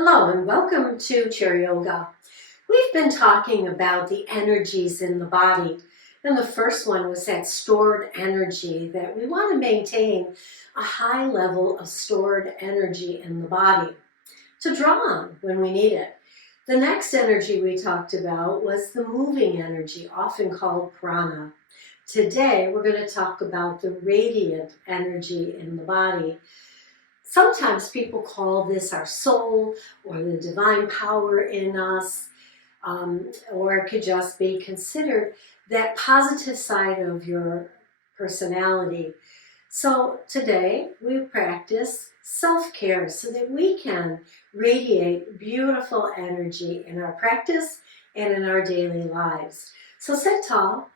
Hello and welcome to Chair Yoga. We've been talking about the energies in the body, and the first one was that stored energy, that we want to maintain a high level of stored energy in the body to draw on when we need it. The next energy we talked about was the moving energy, often called prana. Today we're going to talk about the radiant energy in the body. Sometimes people call this our soul or the divine power in us, or it could just be considered that positive side of your personality. So today we practice self-care so that we can radiate beautiful energy in our practice and in our daily lives. So sit tall,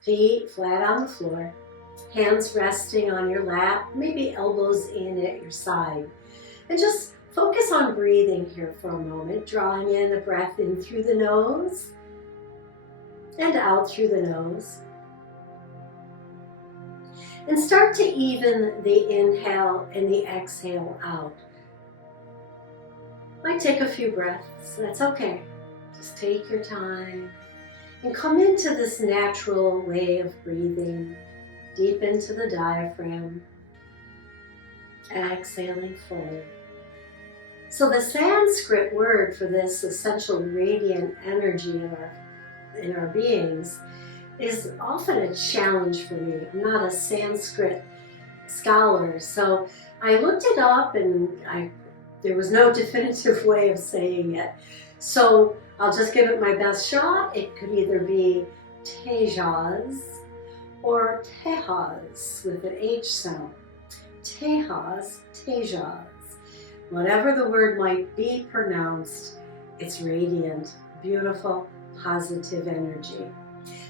feet flat on the floor. Hands resting on your lap, maybe elbows in at your side. And just focus on breathing here for a moment, drawing in the breath in through the nose and out through the nose. And start to even the inhale and the exhale out. Might take a few breaths, that's okay. Just take your time and come into this natural way of breathing. Deep into the diaphragm, exhaling fully. So the Sanskrit word for this essential radiant energy in our beings is often a challenge for me. I'm not a Sanskrit scholar, so I looked it up and there was no definitive way of saying it. So I'll just give it my best shot. It could either be Tejas or Tejas with an H sound. Tejas, Tejas. Whatever the word might be pronounced, it's radiant, beautiful, positive energy.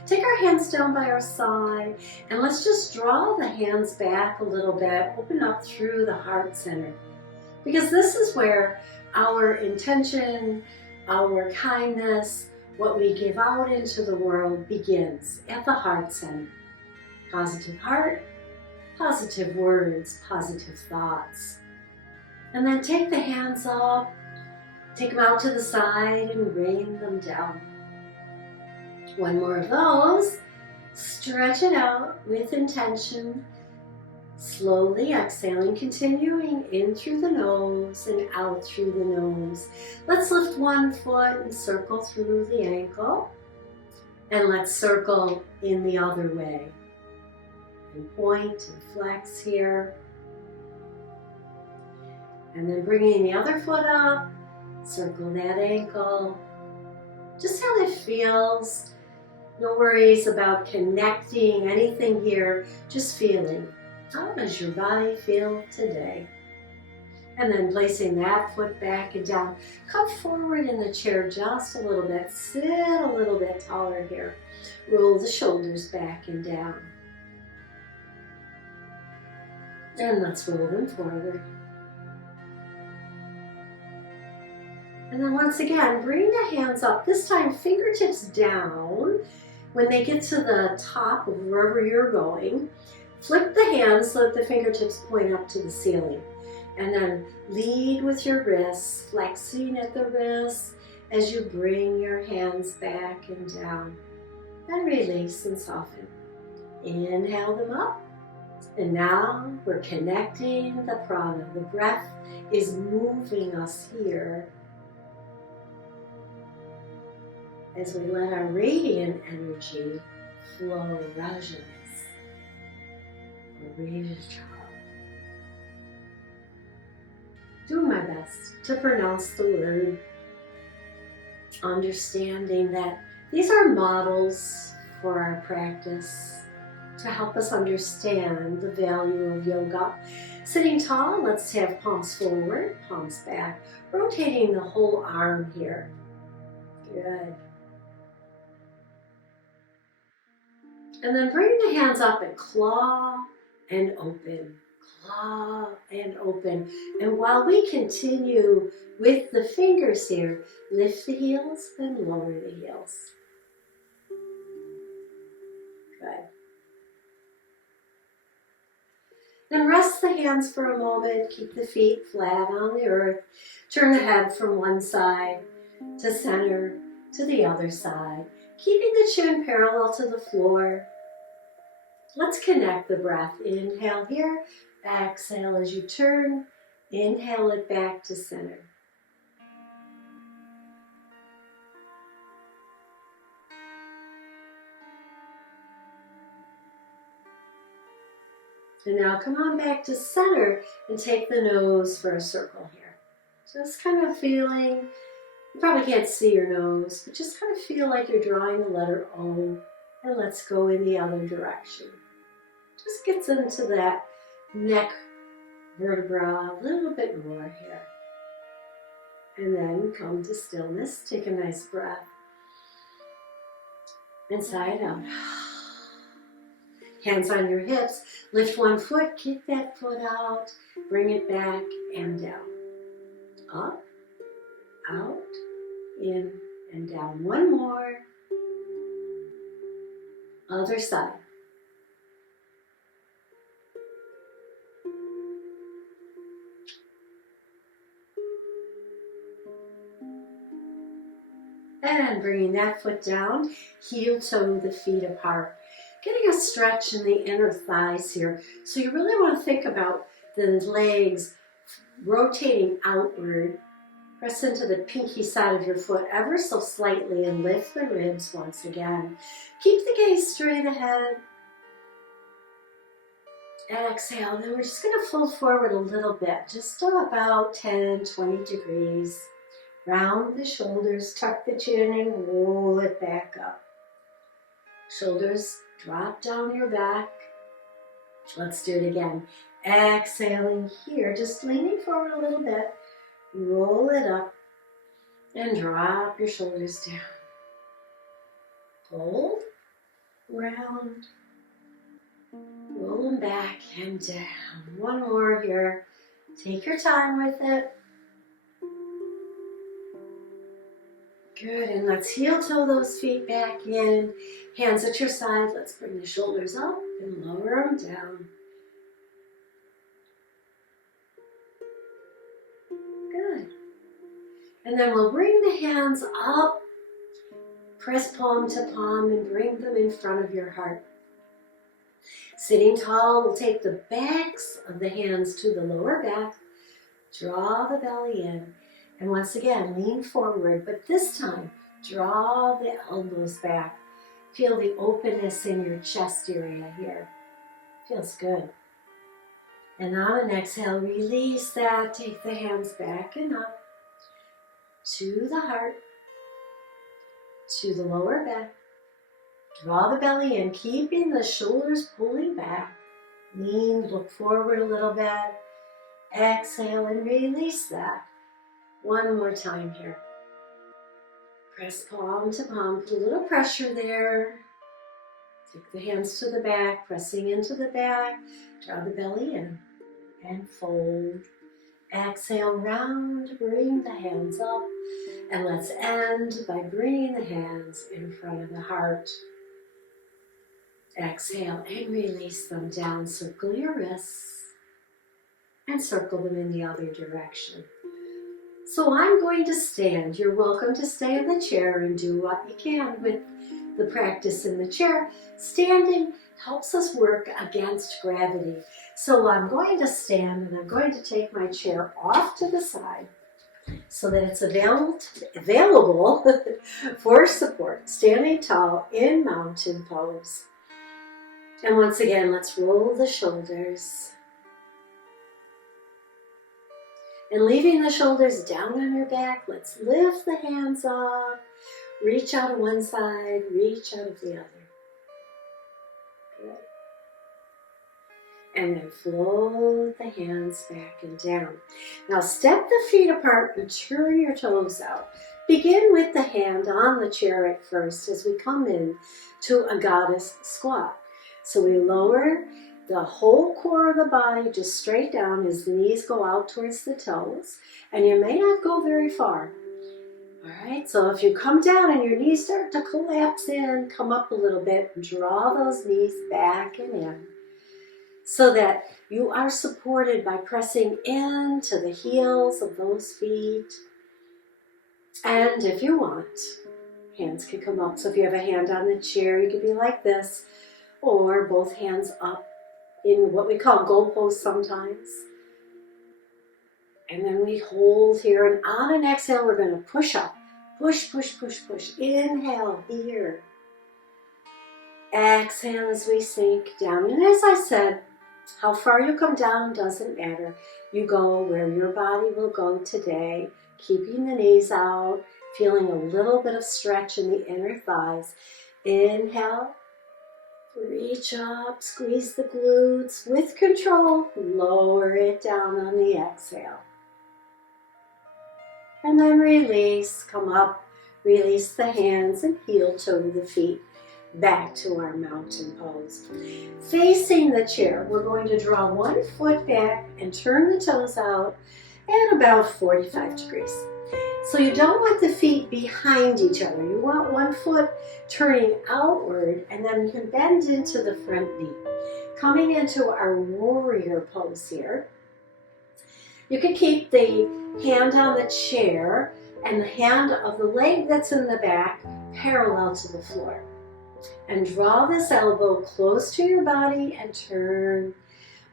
Take our hands down by our side and let's just draw the hands back a little bit, open up through the heart center. Because this is where our intention, our kindness, what we give out into the world begins, at the heart center. Positive heart, positive words, positive thoughts. And then take the hands up, take them out to the side and rain them down. One more of those. Stretch it out with intention. Slowly exhaling, continuing in through the nose and out through the nose. Let's lift one foot and circle through the ankle. And let's circle in the other way. And point and flex here. And then bringing the other foot up, circle that ankle. Just how it feels. No worries about connecting anything here, just feeling. How does your body feel today? And then placing that foot back and down. Come forward in the chair just a little bit. Sit a little bit taller here. Roll the shoulders back and down. And let's roll them forward. And then once again, bring the hands up, this time fingertips down. When they get to the top of wherever you're going, flip the hands so that the fingertips point up to the ceiling. And then lead with your wrists, flexing at the wrists as you bring your hands back and down. And release and soften. Inhale them up. And now we're connecting the prana. The breath is moving us here as we let our radiant energy flow. Rajas, or Rajas. Doing my best to pronounce the word, understanding that these are models for our practice to help us understand the value of yoga. Sitting tall, let's have palms forward, palms back, rotating the whole arm here. Good. And then bring the hands up and claw and open. Claw and open. And while we continue with the fingers here, lift the heels and lower the heels. Good. Then rest the the hands for a moment. Keep the feet flat on the earth. Turn the head from one side to center to the other side. Keeping the chin parallel to the floor. Let's connect the breath. Inhale here. Exhale as you turn. Inhale it back to center. And now come on back to center and take the nose for a circle here. Just kind of feeling, you probably can't see your nose, but just kind of feel like you're drawing the letter O. And let's go in the other direction. Just gets into that neck vertebra a little bit more here. And then come to stillness. Take a nice breath. Inside out. Hands on your hips. Lift one foot, kick that foot out. Bring it back and down. Up, out, in, and down. One more. Other side. And bringing that foot down, heel toe the feet apart. Getting a stretch in the inner thighs here. So you really want to think about the legs rotating outward. Press into the pinky side of your foot ever so slightly and lift the ribs once again. Keep the gaze straight ahead. Exhale, then we're just going to fold forward a little bit, just about 10, 20 degrees. Round the shoulders, tuck the chin and roll it back up. Shoulders drop down your back. Let's do it again. Exhaling here, just leaning forward a little bit. Roll it up and drop your shoulders down. Hold, round, roll them back and down. One more here. Take your time with it. Good, and let's heel toe those feet back in. Hands at your side. Let's bring the shoulders up and lower them down. Good. And then we'll bring the hands up. Press palm to palm and bring them in front of your heart. Sitting tall, we'll take the backs of the hands to the lower back. Draw the belly in. And once again, lean forward, but this time, draw the elbows back. Feel the openness in your chest area here. Feels good. And on an exhale, release that. Take the hands back and up to the heart, to the lower back. Draw the belly in, keeping the shoulders pulling back. Lean, look forward a little bit. Exhale and release that. One more time here. Press palm to palm, put a little pressure there. Take the hands to the back, pressing into the back. Draw the belly in and fold. Exhale, round, bring the hands up. And let's end by bringing the hands in front of the heart. Exhale and release them down. Circle your wrists and circle them in the other direction. So I'm going to stand. You're welcome to stay in the chair and do what you can with the practice in the chair. Standing helps us work against gravity. So I'm going to stand and I'm going to take my chair off to the side so that it's available for support. Standing tall in mountain pose. And once again, let's roll the shoulders. And leaving the shoulders down on your back, let's lift the hands up. Reach out of one side, reach out of the other. Good. And then float the hands back and down. Now step the feet apart and turn your toes out. Begin with the hand on the chair at first as we come in to a goddess squat. So we lower the whole core of the body just straight down as the knees go out towards the toes. And you may not go very far. All right, so if you come down and your knees start to collapse in, come up a little bit and draw those knees back and in. so that you are supported by pressing into the heels of those feet. And if you want, hands can come up. So if you have a hand on the chair, you could be like this, or both hands up in what we call goal pose sometimes. And then we hold here, and on an exhale, we're going to push up. Push, push, push, push. Inhale here. Exhale as we sink down. And as I said, how far you come down doesn't matter. You go where your body will go today, keeping the knees out, feeling a little bit of stretch in the inner thighs. Inhale, reach up, squeeze the glutes with control, lower it down on the exhale. And then release, come up, release the hands and heel toe the feet. Back to our mountain pose. Facing the chair, we're going to draw one foot back and turn the toes out at about 45 degrees. So you don't want the feet behind each other. You want one foot turning outward, and then you can bend into the front knee. Coming into our warrior pose here. You can keep the hand on the chair and the hand of the leg that's in the back parallel to the floor. And draw this elbow close to your body and turn,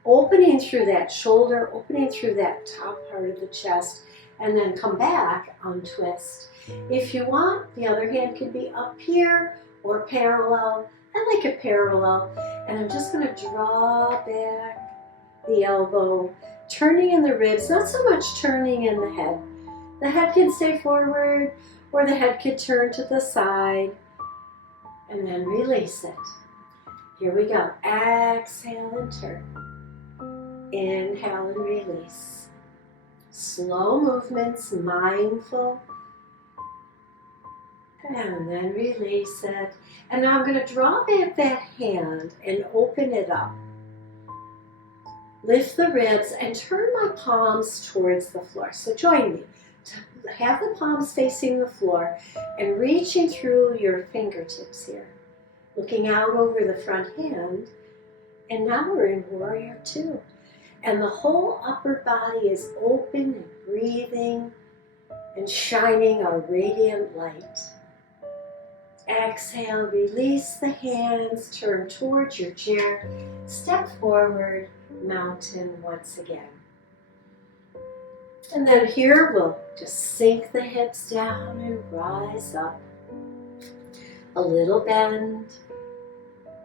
opening through that shoulder, opening through that top part of the chest, and then come back, untwist. If you want, the other hand could be up here or parallel. I like it parallel. And I'm just going to draw back the elbow, turning in the ribs, not so much turning in the head. The head can stay forward, or the head could turn to the side. And then release it. Here we go. Exhale and turn. Inhale and release. Slow movements, mindful. And then release it. And now I'm going to draw back that hand and open it up. Lift the ribs and turn my palms towards the floor. So join me. Have the palms facing the floor and reaching through your fingertips here. Looking out over the front hand. And now we're in Warrior Two. And the whole upper body is open and breathing and shining a radiant light. Exhale, release the hands, turn towards your chair, step forward, mountain once again. And then here we'll just sink the hips down and rise up. A little bend,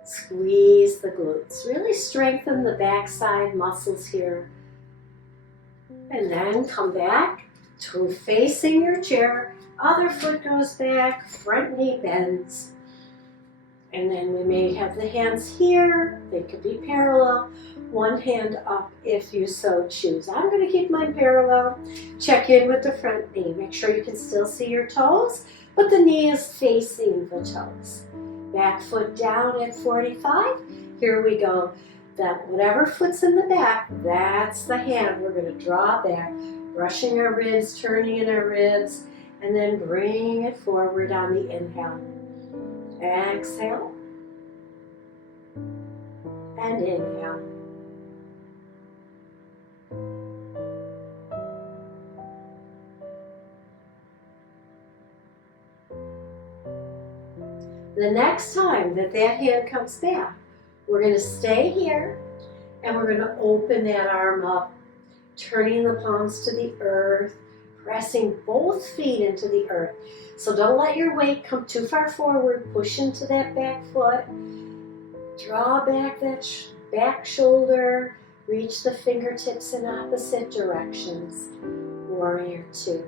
squeeze the glutes. Really strengthen the backside muscles here. And then come back to facing your chair. Other foot goes back, front knee bends. And then we may have the hands here. They could be parallel. One hand up if you so choose. I'm going to keep mine parallel. Check in with the front knee. Make sure you can still see your toes, but the knee is facing the toes. Back foot down at 45. Here we go. That whatever foot's in the back, that's the hand. We're going to draw back, brushing our ribs, turning in our ribs, and then bringing it forward on the inhale. Exhale. And inhale. The next time that hand comes back, we're going to stay here and we're going to open that arm up, turning the palms to the earth, pressing both feet into the earth. So don't let your weight come too far forward. Push into that back foot. Draw back that back shoulder. Reach the fingertips in opposite directions. Warrior Two.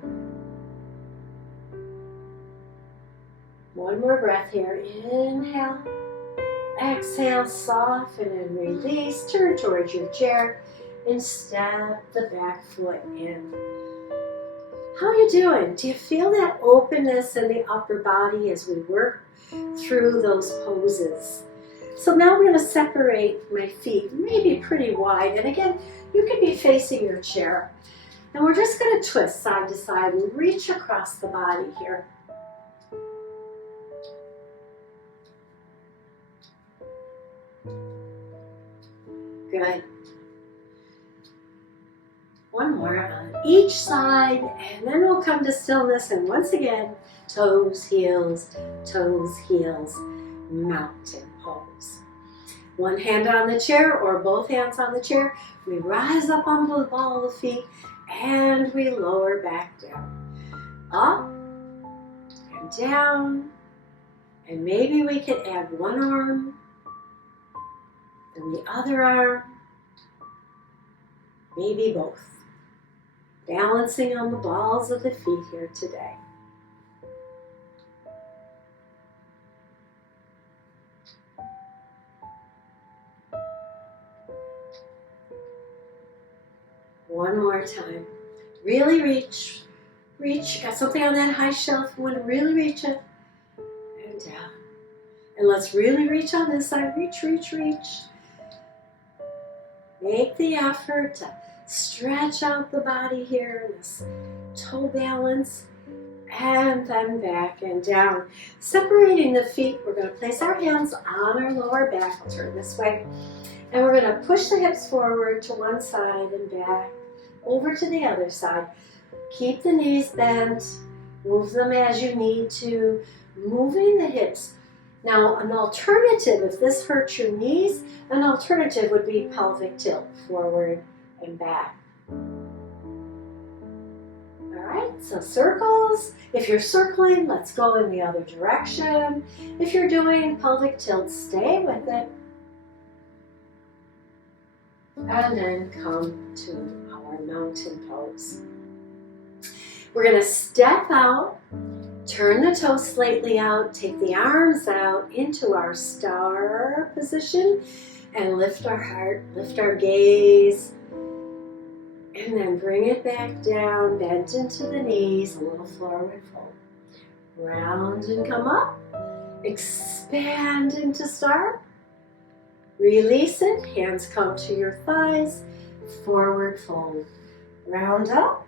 One more breath here. Inhale. Exhale, soften and release. Turn towards your chair and step the back foot in. How are you doing? Do you feel that openness in the upper body as we work through those poses? So now we're going to separate my feet, maybe pretty wide. And again, you could be facing your chair. And we're just going to twist side to side and reach across the body here. Good. One more on each side, and then we'll come to stillness. And once again, toes, heels, mountain pose. One hand on the chair or both hands on the chair. We rise up onto the ball of the feet and we lower back down. Up and down. And maybe we could add one arm and the other arm. Maybe both. Balancing on the balls of the feet here today. One more time. Really reach. Reach. Got something on that high shelf. You want to really reach it. And down. And let's really reach on this side. Reach, reach, reach. Make the effort to stretch out the body here in this toe balance. And then back and down. Separating the feet, we're going to place our hands on our lower back. I'll turn this way. And we're going to push the hips forward to one side and back, over to the other side. Keep the knees bent. Move them as you need to. Moving the hips. Now, an alternative, if this hurts your knees, an alternative would be pelvic tilt, forward and back. All right, so circles. If you're circling, let's go in the other direction. If you're doing pelvic tilt, stay with it. And then come to our mountain pose. We're going to step out. Turn the toes slightly out, take the arms out into our star position, and lift our heart, lift our gaze, and then bring it back down, bent into the knees, a little forward fold. Round and come up, expand into star, release it, hands come to your thighs, forward fold. Round up,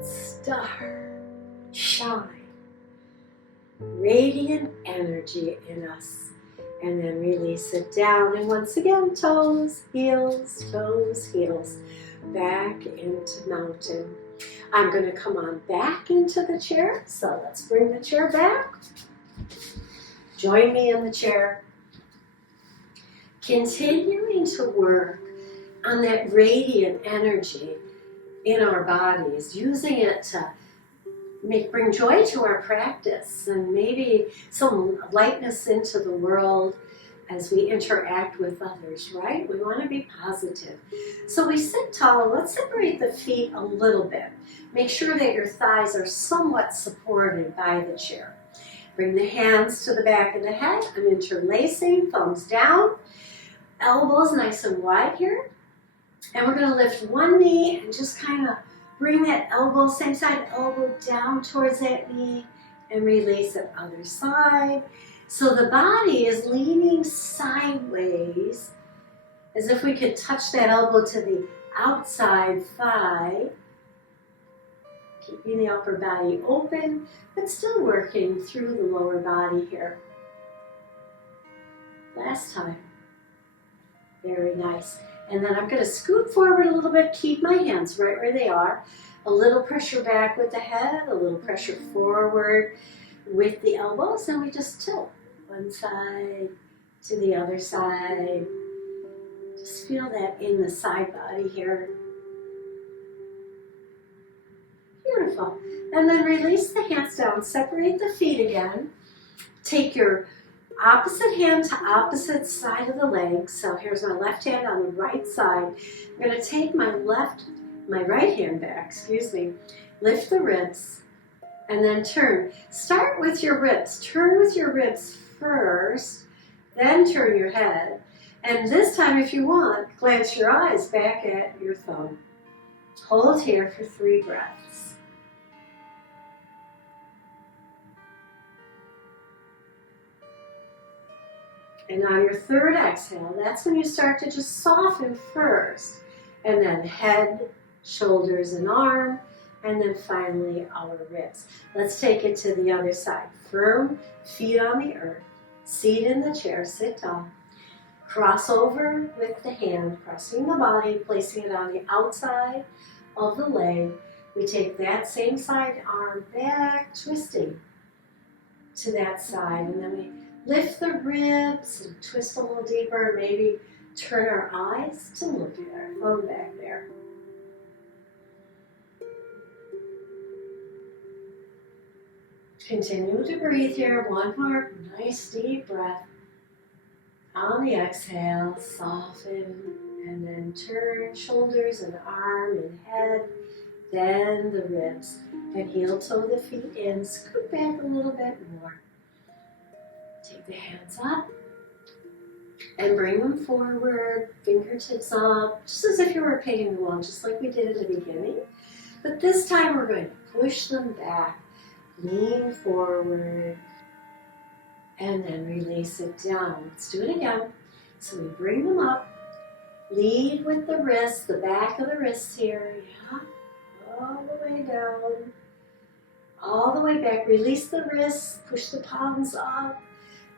star. Shine. Radiant energy in us. And then release it down. And once again, toes, heels, back into mountain. I'm going to come on back into the chair. So let's bring the chair back. Join me in the chair. Continuing to work on that radiant energy in our bodies, using it to bring joy to our practice and maybe some lightness into the world as we interact with others, right? We want to be positive. So we sit tall. Let's separate the feet a little bit. Make sure that your thighs are somewhat supported by the chair. Bring the hands to the back of the head. I'm interlacing, thumbs down, elbows nice and wide here. And we're going to lift one knee and just kind of bring that elbow, same side elbow down towards that knee and release it other side. So the body is leaning sideways as if we could touch that elbow to the outside thigh. Keeping the upper body open, but still working through the lower body here. Last time. Very nice. And then I'm going to scoot forward a little bit, keep my hands right where they are. A little pressure back with the head, a little pressure forward with the elbows, and we just tilt one side to the other side. Just feel that in the side body here. Beautiful. And then release the hands down, separate the feet again. Take your opposite hand to opposite side of the leg. So here's my left hand on the right side. I'm going to take my right hand back, lift the ribs, and then turn. Start with your ribs. Turn with your ribs first, then turn your head. And this time, if you want, glance your eyes back at your thumb. Hold here for 3 breaths. And on your third exhale, that's when you start to just soften first. And then head, shoulders, and arm. And then finally our ribs. Let's take it to the other side. Firm feet on the earth. Seat in the chair, sit tall. Cross over with the hand, crossing the body, placing it on the outside of the leg. We take that same side arm back, twisting to that side, and then we lift the ribs and twist a little deeper, maybe turn our eyes to look at our thumb back there. Continue to breathe here. One more nice deep breath. On the exhale, soften, and then turn shoulders and arm and head, then the ribs, and heel toe the feet in, scoot back a little bit more. Take the hands up and bring them forward, fingertips up, just as if you were painting the wall, just like we did at the beginning. But this time we're going to push them back, lean forward, and then release it down. Let's do it again. So we bring them up, lead with the wrists, the back of the wrists here, yeah, all the way down, all the way back. Release the wrists, push the palms up,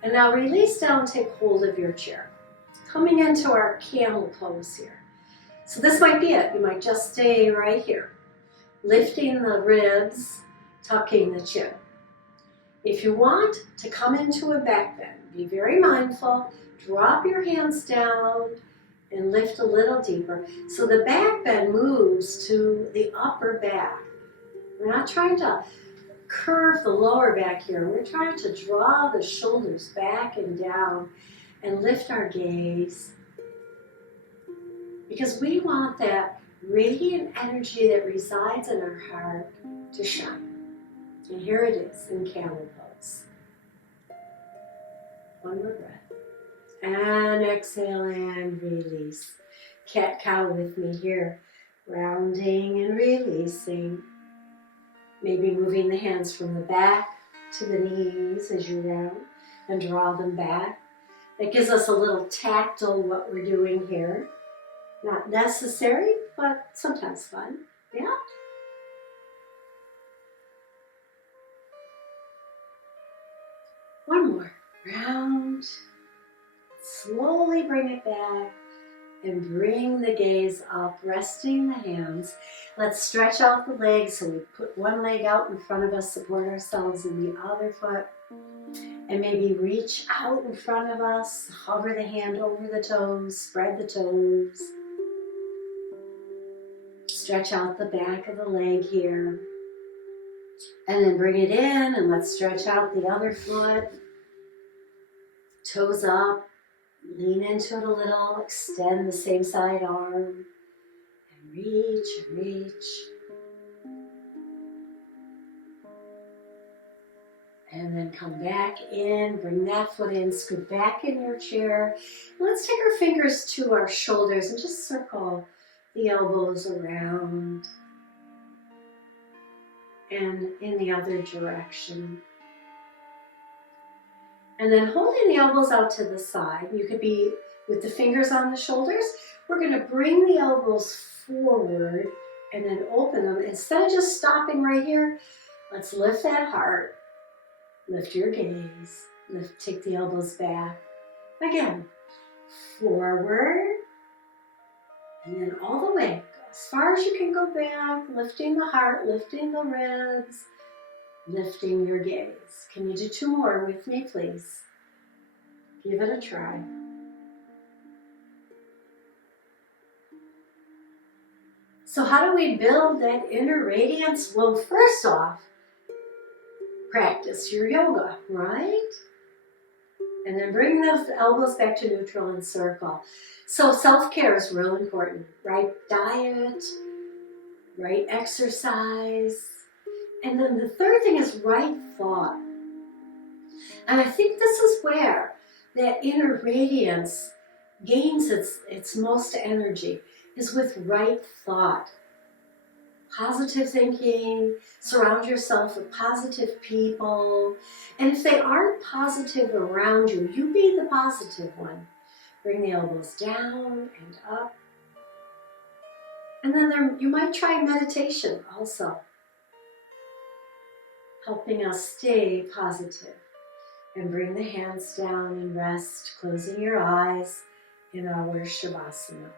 and now release down, take hold of your chair. Coming into our camel pose here. So this might be it. You might just stay right here, lifting the ribs, tucking the chin. If you want to come into a back bend, be very mindful, drop your hands down and lift a little deeper. So the back bend moves to the upper back. We're not trying to curve the lower back here. We're trying to draw the shoulders back and down and lift our gaze. Because we want that radiant energy that resides in our heart to shine. And here it is in camel pose. One more breath. And exhale and release. Cat-cow with me here. Rounding and releasing. Maybe moving the hands from the back to the knees as you round and draw them back. That gives us a little tactile what we're doing here. Not necessary, but sometimes fun. Yeah? One more. Round. Slowly bring it back and bring the gaze up, resting the hands. Let's stretch out the legs. So we put one leg out in front of us, support ourselves in the other foot. And maybe reach out in front of us, hover the hand over the toes, spread the toes. Stretch out the back of the leg here. And then bring it in and let's stretch out the other foot. Toes up, lean into it a little, extend the same side arm, and reach and reach. And then come back in, bring that foot in, scoot back in your chair. Let's take our fingers to our shoulders and just circle the elbows around and in the other direction. And then holding the elbows out to the side, you could be with the fingers on the shoulders. We're going to bring the elbows forward and then open them. Instead of just stopping right here, let's lift that heart. Lift your gaze. Take the elbows back. Again, forward. And then all the way. As far as you can go back, lifting the heart, lifting the ribs, lifting your gaze. Can you do two more with me, please? Give it a try. So how do we build that inner radiance? Well, first off, practice your yoga, right? And then bring those elbows back to neutral and circle. So self-care is real important. Right diet, right exercise. And then the third thing is right thought. And I think this is where that inner radiance gains its most energy, is with right thought. Positive thinking, surround yourself with positive people. And if they aren't positive around you, you be the positive one. Bring the elbows down and up. And then you might try meditation also, helping us stay positive. And bring the hands down and rest, closing your eyes. in our Shavasana.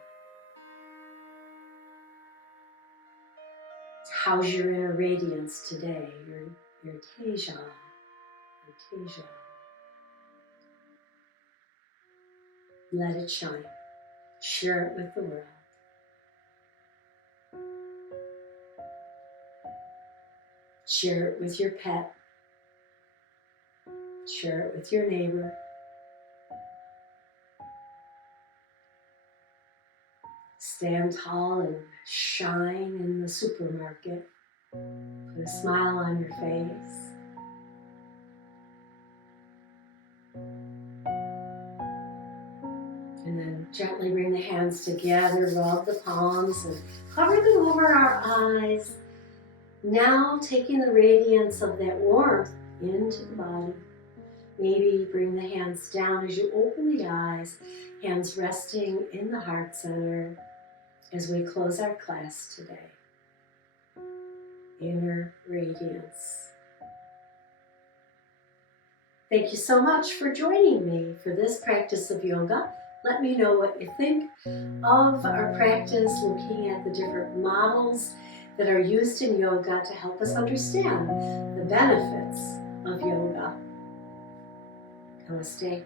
How's your inner radiance today? Your Teja. Your Teja. Let it shine. Share it with the world. Share it with your pet. Share it with your neighbor. Stand tall and shine in the supermarket. Put a smile on your face. And then gently bring the hands together, rub the palms and cover them over our eyes. Now taking the radiance of that warmth into the body. Maybe bring the hands down as you open the eyes, hands resting in the heart center as we close our class today. Inner radiance. Thank you so much for joining me for this practice of yoga. Let me know what you think of our practice, looking at the different models that are used in yoga to help us understand the benefits of yoga. Namaste.